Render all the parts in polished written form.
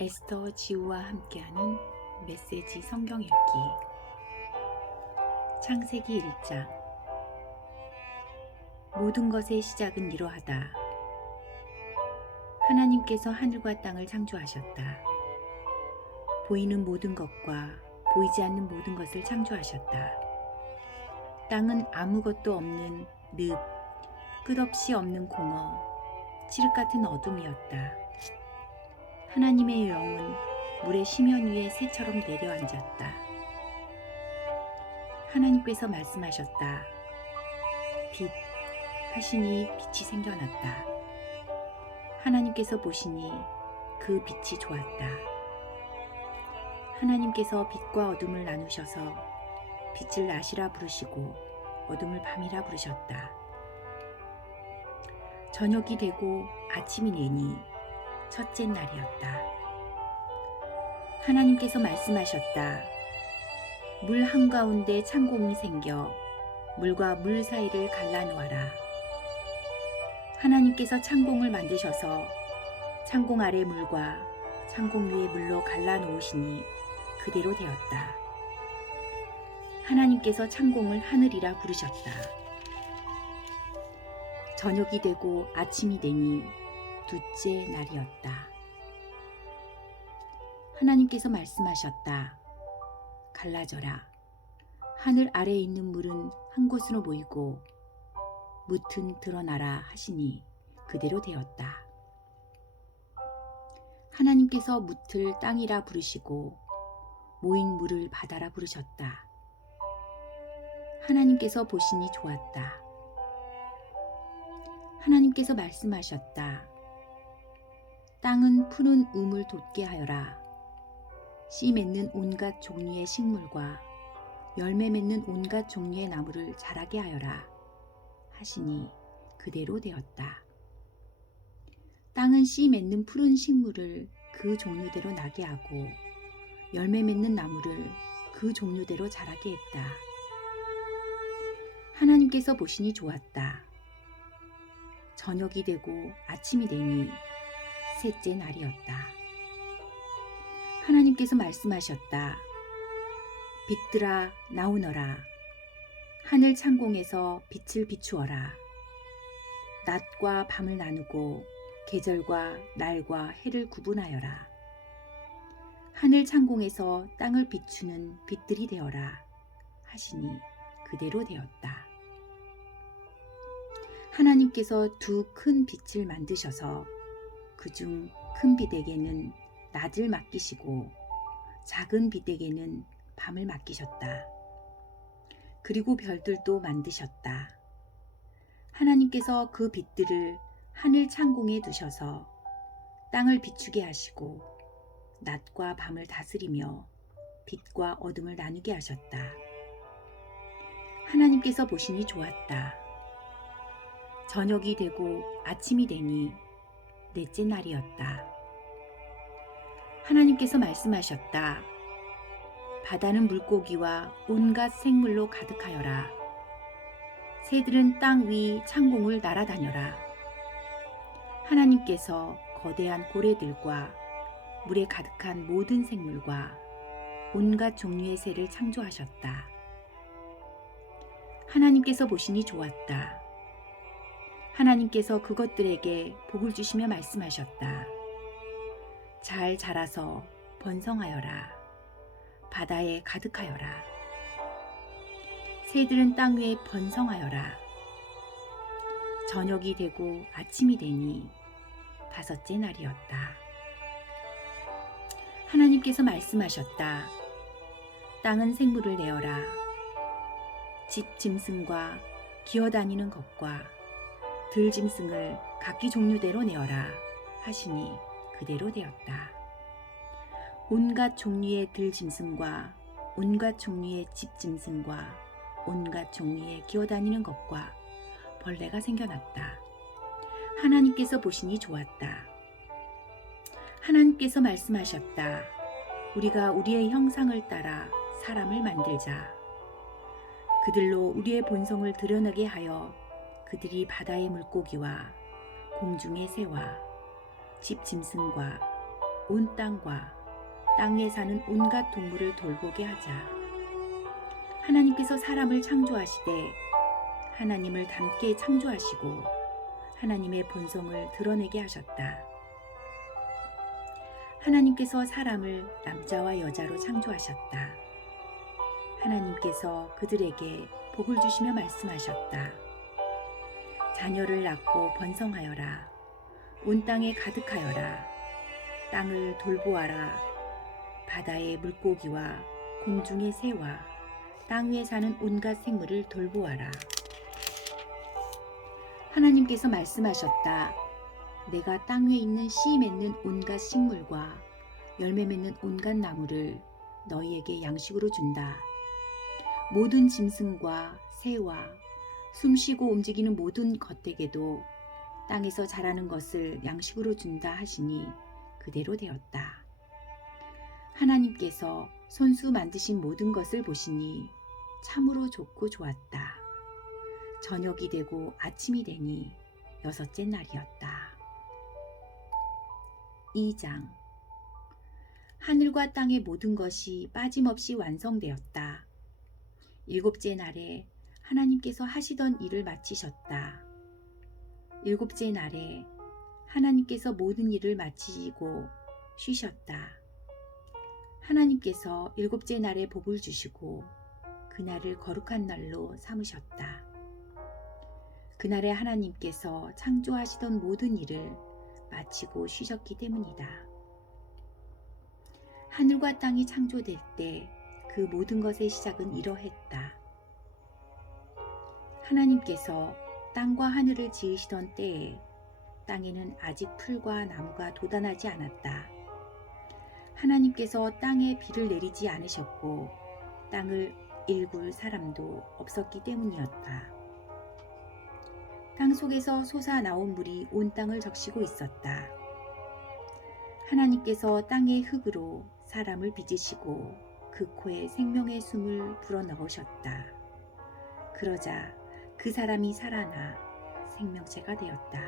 에스더 지우와 함께하는 메시지 성경 읽기. 창세기 1장. 모든 것의 시작은 이러하다. 하나님께서 하늘과 땅을 창조하셨다. 보이는 모든 것과 보이지 않는 모든 것을 창조하셨다. 땅은 아무것도 없는 늪, 끝없이 없는 공허, 칠흑 같은 어둠이었다. 하나님의 영은 물의 심연 위에 새처럼 내려앉았다. 하나님께서 말씀하셨다. 빛 하시니 빛이 생겨났다. 하나님께서 보시니 그 빛이 좋았다. 하나님께서 빛과 어둠을 나누셔서 빛을 낮이라 부르시고 어둠을 밤이라 부르셨다. 저녁이 되고 아침이 되니 첫째 날이었다. 하나님께서 말씀하셨다. 물 한가운데 창공이 생겨 물과 물 사이를 갈라놓아라. 하나님께서 창공을 만드셔서 창공 아래 물과 창공 위에 물로 갈라놓으시니 그대로 되었다. 하나님께서 창공을 하늘이라 부르셨다. 저녁이 되고 아침이 되니 둘째 날이었다. 하나님께서 말씀하셨다. 갈라져라. 하늘 아래에 있는 물은 한 곳으로 모이고 뭇은 드러나라 하시니 그대로 되었다. 하나님께서 뭇을 땅이라 부르시고 모인 물을 바다라 부르셨다. 하나님께서 보시니 좋았다. 하나님께서 말씀하셨다. 땅은 푸른 우물 돋게 하여라. 씨 맺는 온갖 종류의 식물과 열매 맺는 온갖 종류의 나무를 자라게 하여라 하시니 그대로 되었다. 땅은 씨 맺는 푸른 식물을 그 종류대로 나게 하고 열매 맺는 나무를 그 종류대로 자라게 했다. 하나님께서 보시니 좋았다. 저녁이 되고 아침이 되니 셋째 날이었다. 하나님께서 말씀하셨다. 빛들아 나오너라. 하늘 창공에서 빛을 비추어라. 낮과 밤을 나누고 계절과 날과 해를 구분하여라. 하늘 창공에서 땅을 비추는 빛들이 되어라 하시니 그대로 되었다. 하나님께서 두 큰 빛을 만드셔서 그중 큰 빛에게는 낮을 맡기시고 작은 빛에게는 밤을 맡기셨다. 그리고 별들도 만드셨다. 하나님께서 그 빛들을 하늘 창공에 두셔서 땅을 비추게 하시고 낮과 밤을 다스리며 빛과 어둠을 나누게 하셨다. 하나님께서 보시니 좋았다. 저녁이 되고 아침이 되니 넷째 날이었다. 하나님께서 말씀하셨다. 바다는 물고기와 온갖 생물로 가득하여라. 새들은 땅 위 창공을 날아다녀라. 하나님께서 거대한 고래들과 물에 가득한 모든 생물과 온갖 종류의 새를 창조하셨다. 하나님께서 보시니 좋았다. 하나님께서 그것들에게 복을 주시며 말씀하셨다. 잘 자라서 번성하여라. 바다에 가득하여라. 새들은 땅 위에 번성하여라. 저녁이 되고 아침이 되니 다섯째 날이었다. 하나님께서 말씀하셨다. 땅은 생물을 내어라. 집 짐승과 기어다니는 것과 들짐승을 각기 종류대로 내어라 하시니 그대로 되었다. 온갖 종류의 들짐승과 온갖 종류의 집짐승과 온갖 종류의 기어다니는 것과 벌레가 생겨났다. 하나님께서 보시니 좋았다. 하나님께서 말씀하셨다. 우리가 우리의 형상을 따라 사람을 만들자. 그들로 우리의 본성을 드러나게 하여 그들이 바다의 물고기와 공중의 새와 집 짐승과 온 땅과 땅 위에 사는 온갖 동물을 돌보게 하자. 하나님께서 사람을 창조하시되 하나님을 닮게 창조하시고 하나님의 본성을 드러내게 하셨다. 하나님께서 사람을 남자와 여자로 창조하셨다. 하나님께서 그들에게 복을 주시며 말씀하셨다. 자녀를 낳고 번성하여라. 온 땅에 가득하여라. 땅을 돌보아라. 바다의 물고기와 공중의 새와 땅 위에 사는 온갖 생물을 돌보아라. 하나님께서 말씀하셨다. 내가 땅 위에 있는 씨 맺는 온갖 식물과 열매 맺는 온갖 나무를 너희에게 양식으로 준다. 모든 짐승과 새와 숨쉬고 움직이는 모든 것에게도 땅에서 자라는 것을 양식으로 준다 하시니 그대로 되었다. 하나님께서 손수 만드신 모든 것을 보시니 참으로 좋고 좋았다. 저녁이 되고 아침이 되니 여섯째 날이었다. 2장. 하늘과 땅의 모든 것이 빠짐없이 완성되었다. 일곱째 날에 하나님께서 하시던 일을 마치셨다. 일곱째 날에 하나님께서 모든 일을 마치시고 쉬셨다. 하나님께서 일곱째 날에 복을 주시고 그날을 거룩한 날로 삼으셨다. 그날에 하나님께서 창조하시던 모든 일을 마치고 쉬셨기 때문이다. 하늘과 땅이 창조될 때 그 모든 것의 시작은 이러했다. 하나님께서 땅과 하늘을 지으시던 때에 땅에는 아직 풀과 나무가 돋아나지 않았다. 하나님께서 땅에 비를 내리지 않으셨고 땅을 일굴 사람도 없었기 때문이었다. 땅 속에서 솟아나온 물이 온 땅을 적시고 있었다. 하나님께서 땅의 흙으로 사람을 빚으시고 그 코에 생명의 숨을 불어넣으셨다. 그러자 그 사람이 살아나 생명체가 되었다.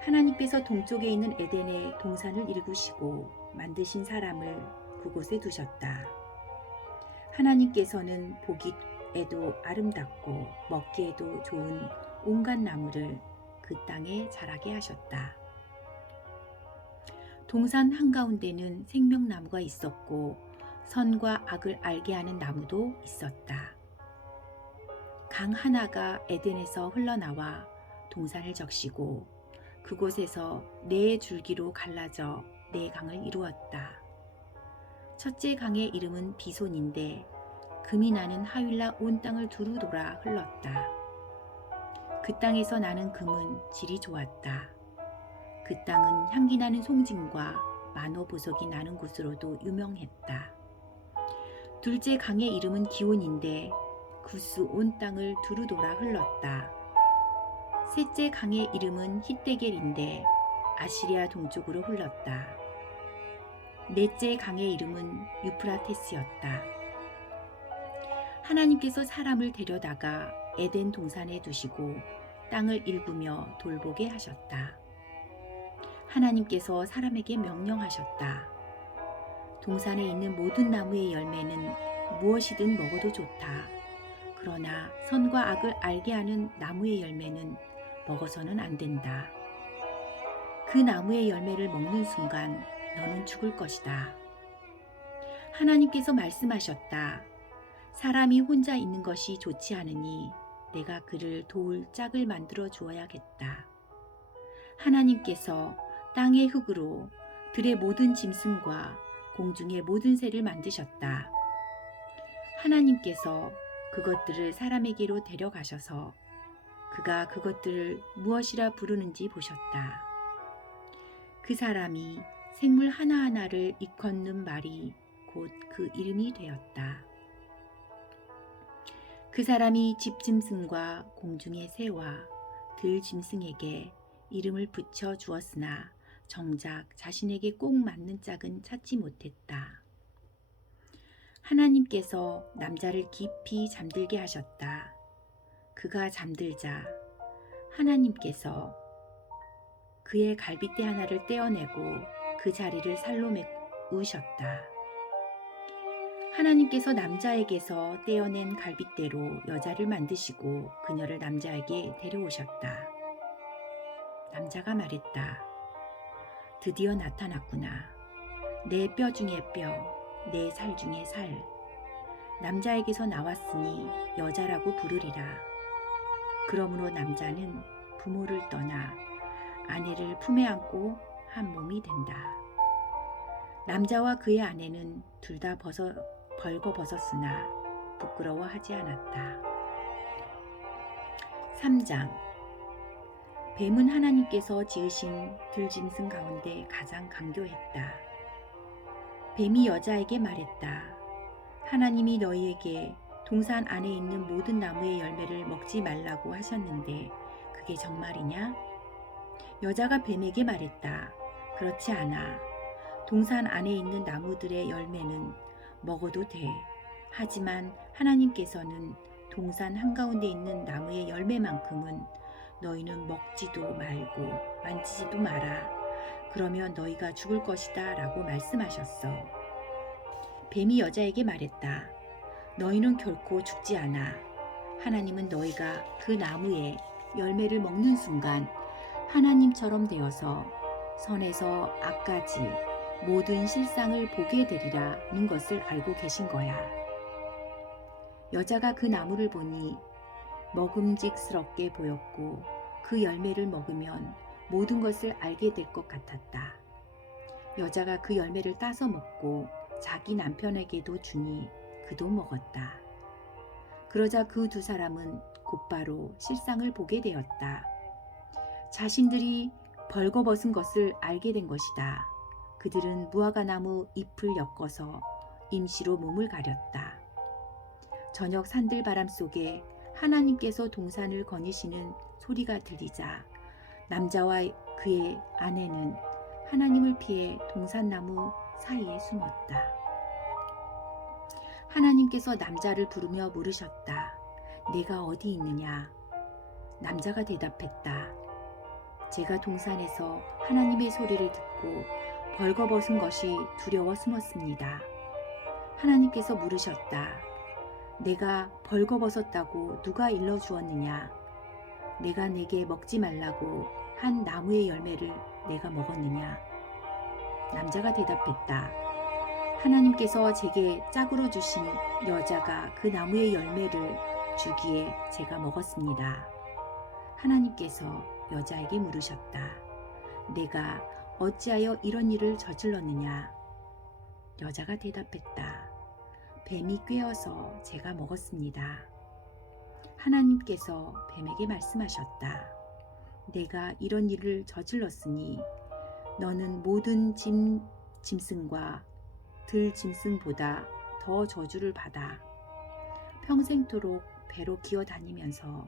하나님께서 동쪽에 있는 에덴에 동산을 일구시고 만드신 사람을 그곳에 두셨다. 하나님께서는 보기에도 아름답고 먹기에도 좋은 온갖 나무를 그 땅에 자라게 하셨다. 동산 한가운데는 생명나무가 있었고 선과 악을 알게 하는 나무도 있었다. 강 하나가 에덴에서 흘러나와 동산을 적시고 그곳에서 네 줄기로 갈라져 네 강을 이루었다. 첫째 강의 이름은 비손인데 금이 나는 하윌라 온 땅을 두루 돌아 흘렀다. 그 땅에서 나는 금은 질이 좋았다. 그 땅은 향기 나는 송진과 만호 보석이 나는 곳으로도 유명했다. 둘째 강의 이름은 기온인데 구스 온 땅을 두루 돌아 흘렀다. 셋째 강의 이름은 히데겔인데 아시리아 동쪽으로 흘렀다. 넷째 강의 이름은 유프라테스였다. 하나님께서 사람을 데려다가 에덴 동산에 두시고 땅을 일구며 돌보게 하셨다. 하나님께서 사람에게 명령하셨다. 동산에 있는 모든 나무의 열매는 무엇이든 먹어도 좋다. 그러나 선과 악을 알게 하는 나무의 열매는 먹어서는 안 된다. 그 나무의 열매를 먹는 순간 너는 죽을 것이다. 하나님께서 말씀하셨다. 사람이 혼자 있는 것이 좋지 않으니 내가 그를 도울 짝을 만들어 주어야겠다. 하나님께서 땅의 흙으로 들의 모든 짐승과 공중의 모든 새를 만드셨다. 하나님께서 그것들을 사람에게로 데려가셔서 그가 그것들을 무엇이라 부르는지 보셨다. 그 사람이 생물 하나하나를 일컫는 말이 곧 그 이름이 되었다. 그 사람이 집짐승과 공중의 새와 들짐승에게 이름을 붙여 주었으나 정작 자신에게 꼭 맞는 짝은 찾지 못했다. 하나님께서 남자를 깊이 잠들게 하셨다. 그가 잠들자 하나님께서 그의 갈빗대 하나를 떼어내고 그 자리를 살로 메우셨다. 하나님께서 남자에게서 떼어낸 갈빗대로 여자를 만드시고 그녀를 남자에게 데려오셨다. 남자가 말했다. 드디어 나타났구나. 내 뼈 중에 뼈, 내 살 중에 살. 남자에게서 나왔으니 여자라고 부르리라. 그러므로 남자는 부모를 떠나 아내를 품에 안고 한 몸이 된다. 남자와 그의 아내는 둘 다 벌거벗었으나 부끄러워하지 않았다. 3장. 뱀은 하나님께서 지으신 들짐승 가운데 가장 강교했다. 뱀이 여자에게 말했다. 하나님이 너희에게 동산 안에 있는 모든 나무의 열매를 먹지 말라고 하셨는데 그게 정말이냐? 여자가 뱀에게 말했다. 그렇지 않아. 동산 안에 있는 나무들의 열매는 먹어도 돼. 하지만 하나님께서는 동산 한가운데 있는 나무의 열매만큼은 너희는 먹지도 말고 만지지도 마라. 그러면 너희가 죽을 것이다 라고 말씀하셨어. 뱀이 여자에게 말했다. 너희는 결코 죽지 않아. 하나님은 너희가 그 나무의 열매를 먹는 순간 하나님처럼 되어서 선에서 악까지 모든 실상을 보게 되리라는 것을 알고 계신 거야. 여자가 그 나무를 보니 먹음직스럽게 보였고 그 열매를 먹으면 모든 것을 알게 될 것 같았다. 여자가 그 열매를 따서 먹고 자기 남편에게도 주니 그도 먹었다. 그러자 그 두 사람은 곧바로 실상을 보게 되었다. 자신들이 벌거벗은 것을 알게 된 것이다. 그들은 무화과나무 잎을 엮어서 임시로 몸을 가렸다. 저녁 산들바람 속에 하나님께서 동산을 거니시는 소리가 들리자 남자와 그의 아내는 하나님을 피해 동산나무 사이에 숨었다. 하나님께서 남자를 부르며 물으셨다. 내가 어디 있느냐? 남자가 대답했다. 제가 동산에서 하나님의 소리를 듣고 벌거벗은 것이 두려워 숨었습니다. 하나님께서 물으셨다. 내가 벌거벗었다고 누가 일러주었느냐? 내가 내게 먹지 말라고 한 나무의 열매를 내가 먹었느냐? 남자가 대답했다. 하나님께서 제게 짝으로 주신 여자가 그 나무의 열매를 주기에 제가 먹었습니다. 하나님께서 여자에게 물으셨다. 내가 어찌하여 이런 일을 저질렀느냐? 여자가 대답했다. 뱀이 꿰어서 제가 먹었습니다. 하나님께서 뱀에게 말씀하셨다. 내가 이런 일을 저질렀으니 너는 모든 짐승과 들짐승보다 더 저주를 받아 평생토록 배로 기어다니면서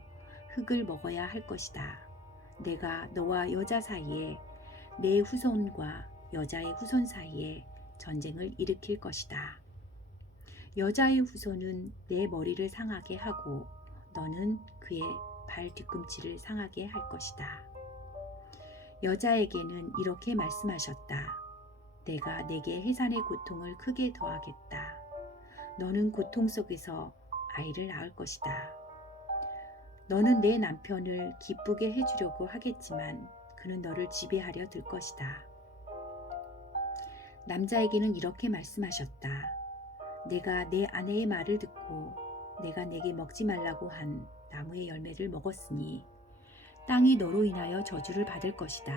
흙을 먹어야 할 것이다. 내가 너와 여자 사이에 내 후손과 여자의 후손 사이에 전쟁을 일으킬 것이다. 여자의 후손은 내 머리를 상하게 하고 너는 그의 발 뒤꿈치를 상하게 할 것이다. 여자에게는 이렇게 말씀하셨다. 내가 내게 해산의 고통을 크게 더하겠다. 너는 고통 속에서 아이를 낳을 것이다. 너는 내 남편을 기쁘게 해주려고 하겠지만 그는 너를 지배하려 들 것이다. 남자에게는 이렇게 말씀하셨다. 내가 내 아내의 말을 듣고 내가 내게 먹지 말라고 한 나무의 열매를 먹었으니 땅이 너로 인하여 저주를 받을 것이다.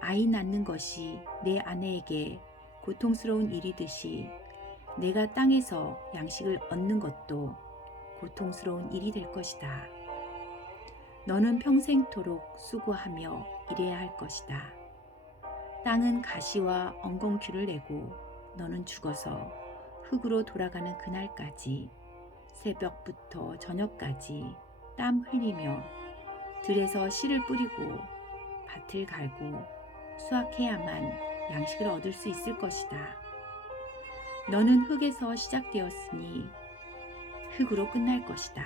아이 낳는 것이 내 아내에게 고통스러운 일이듯이 내가 땅에서 양식을 얻는 것도 고통스러운 일이 될 것이다. 너는 평생토록 수고하며 일해야 할 것이다. 땅은 가시와 엉겅퀴를 내고 너는 죽어서 흙으로 돌아가는 그날까지 새벽부터 저녁까지 땀 흘리며 들에서 씨를 뿌리고 밭을 갈고 수확해야만 양식을 얻을 수 있을 것이다. 너는 흙에서 시작되었으니 흙으로 끝날 것이다.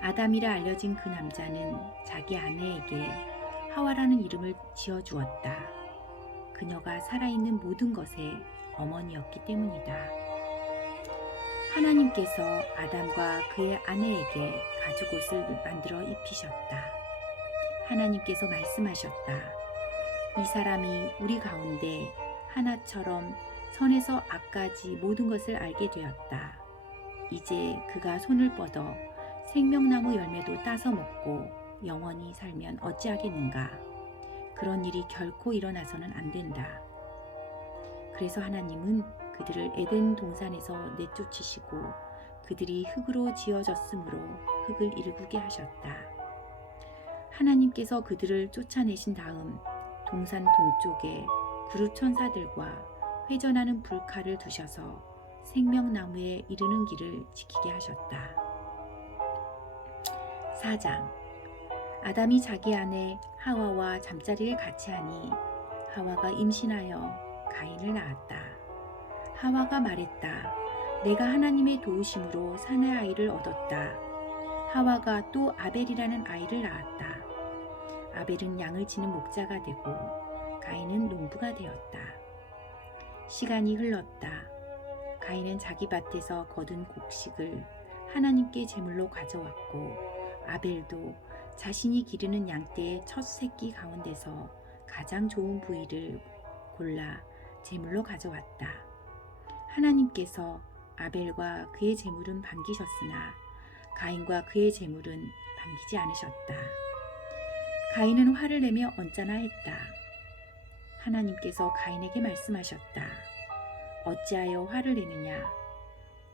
아담이라 알려진 그 남자는 자기 아내에게 하와라는 이름을 지어주었다. 그녀가 살아있는 모든 것의 어머니였기 때문이다. 하나님께서 아담과 그의 아내에게 가죽옷을 만들어 입히셨다. 하나님께서 말씀하셨다. 이 사람이 우리 가운데 하나처럼 선에서 악까지 모든 것을 알게 되었다. 이제 그가 손을 뻗어 생명나무 열매도 따서 먹고 영원히 살면 어찌하겠는가. 그런 일이 결코 일어나서는 안 된다. 그래서 하나님은 그들을 에덴 동산에서 내쫓으시고 그들이 흙으로 지어졌으므로 흙을 일구게 하셨다. 하나님께서 그들을 쫓아내신 다음 동산 동쪽에 그룹 천사들과 회전하는 불칼을 두셔서 생명나무에 이르는 길을 지키게 하셨다. 4장. 아담이 자기 아내 하와와 잠자리를 같이 하니 하와가 임신하여 가인을 낳았다. 하와가 말했다. 내가 하나님의 도우심으로 사내 아이를 얻었다. 하와가 또 아벨이라는 아이를 낳았다. 아벨은 양을 치는 목자가 되고 가인은 농부가 되었다. 시간이 흘렀다. 가인은 자기 밭에서 거둔 곡식을 하나님께 제물로 가져왔고 아벨도 자신이 기르는 양떼의 첫 새끼 가운데서 가장 좋은 부위를 골라 제물로 가져왔다. 하나님께서 아벨과 그의 제물은 반기셨으나 가인과 그의 제물은 반기지 않으셨다. 가인은 화를 내며 언짢아 했다. 하나님께서 가인에게 말씀하셨다. 어찌하여 화를 내느냐?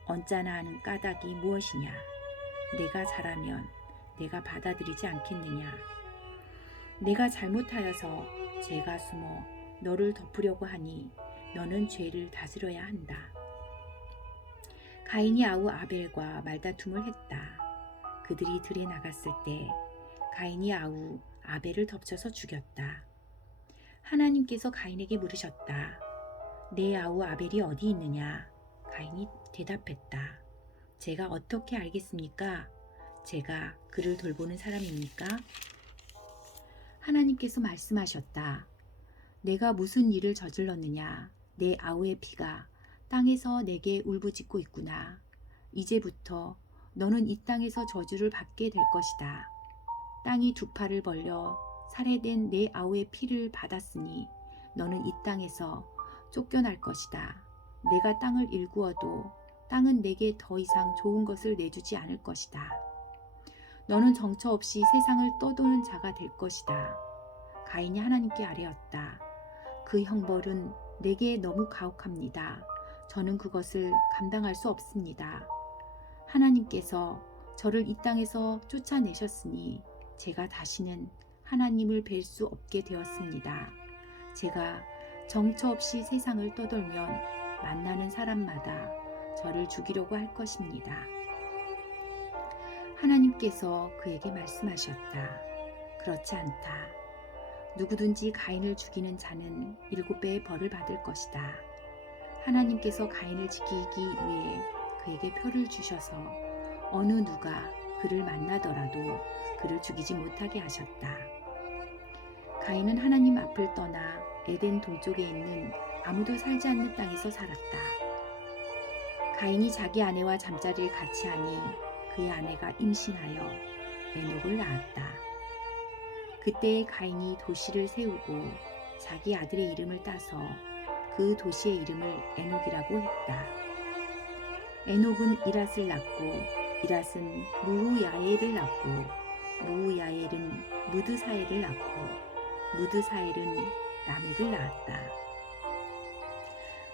언짢아 하는 까닭이 무엇이냐? 내가 잘하면 내가 받아들이지 않겠느냐? 내가 잘못하여서 죄가 숨어 너를 덮으려고 하니 너는 죄를 다스려야 한다. 가인이 아우 아벨과 말다툼을 했다. 그들이 들에 나갔을 때 가인이 아우 아벨을 덮쳐서 죽였다. 하나님께서 가인에게 물으셨다. 내 아우 아벨이 어디 있느냐? 가인이 대답했다. 제가 어떻게 알겠습니까? 제가 그를 돌보는 사람입니까? 하나님께서 말씀하셨다. 내가 무슨 일을 저질렀느냐? 내 아우의 피가 땅에서 내게 울부짖고 있구나. 이제부터 너는 이 땅에서 저주를 받게 될 것이다. 땅이 두 팔을 벌려 살해된 내 아우의 피를 받았으니 너는 이 땅에서 쫓겨날 것이다. 내가 땅을 일구어도 땅은 내게 더 이상 좋은 것을 내주지 않을 것이다. 너는 정처 없이 세상을 떠도는 자가 될 것이다. 가인이 하나님께 아뢰었다. 그 형벌은 내게 너무 가혹합니다. 저는 그것을 감당할 수 없습니다. 하나님께서 저를 이 땅에서 쫓아내셨으니 제가 다시는 하나님을 뵐 수 없게 되었습니다. 제가 정처 없이 세상을 떠돌면 만나는 사람마다 저를 죽이려고 할 것입니다. 하나님께서 그에게 말씀하셨다. 그렇지 않다. 누구든지 가인을 죽이는 자는 7배의 벌을 받을 것이다. 하나님께서 가인을 지키기 위해 그에게 표를 주셔서 어느 누가 그를 만나더라도 그를 죽이지 못하게 하셨다. 가인은 하나님 앞을 떠나 에덴 동쪽에 있는 아무도 살지 않는 땅에서 살았다. 가인이 자기 아내와 잠자리를 같이 하니 그의 아내가 임신하여 에녹을 낳았다. 그때 가인이 도시를 세우고 자기 아들의 이름을 따서 그 도시의 이름을 에녹이라고 했다. 에녹은 이랏을 낳고 이랏은 무후야엘을 낳고 무후야엘은 무드사엘을 낳고 무드사엘은 라멕을 낳았다.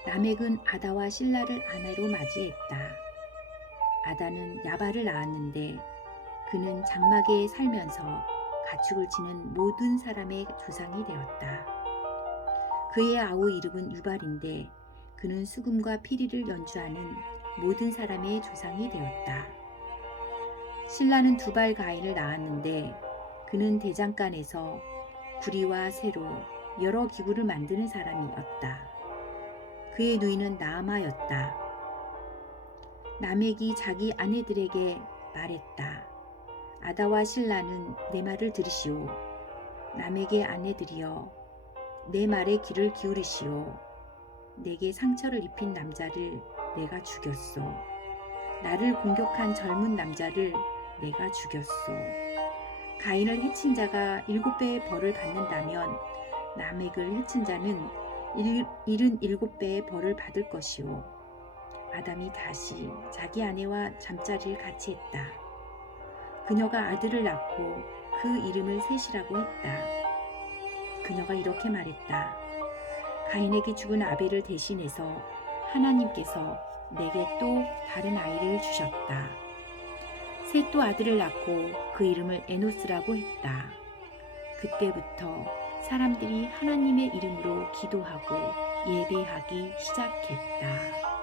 라멕은 아다와 실라를 아내로 맞이했다. 아다는 야발을 낳았는데 그는 장막에 살면서 가축을 치는 모든 사람의 조상이 되었다. 그의 아우 이름은 유발인데 그는 수금과 피리를 연주하는 모든 사람의 조상이 되었다. 실라는 두발 가인을 낳았는데 그는 대장간에서 구리와 쇠로 여러 기구를 만드는 사람이었다. 그의 누이는 나아마였다. 라멕이 자기 아내들에게 말했다. 아다와 실라는 내 말을 들으시오. 남에게 아내들이여 내 말에 귀를 기울이시오. 내게 상처를 입힌 남자를 내가 죽였소. 나를 공격한 젊은 남자를 내가 죽였소. 가인을 해친 자가 7배의 벌을 받는다면 라멕을 해친 자는 77배의 벌을 받을 것이오. 아담이 다시 자기 아내와 잠자리를 같이 했다. 그녀가 아들을 낳고 그 이름을 셋이라고 했다. 그녀가 이렇게 말했다. 가인에게 죽은 아벨을 대신해서 하나님께서 내게 또 다른 아이를 주셨다. 셋도 아들을 낳고 그 이름을 에노스라고 했다. 그때부터 사람들이 하나님의 이름으로 기도하고 예배하기 시작했다.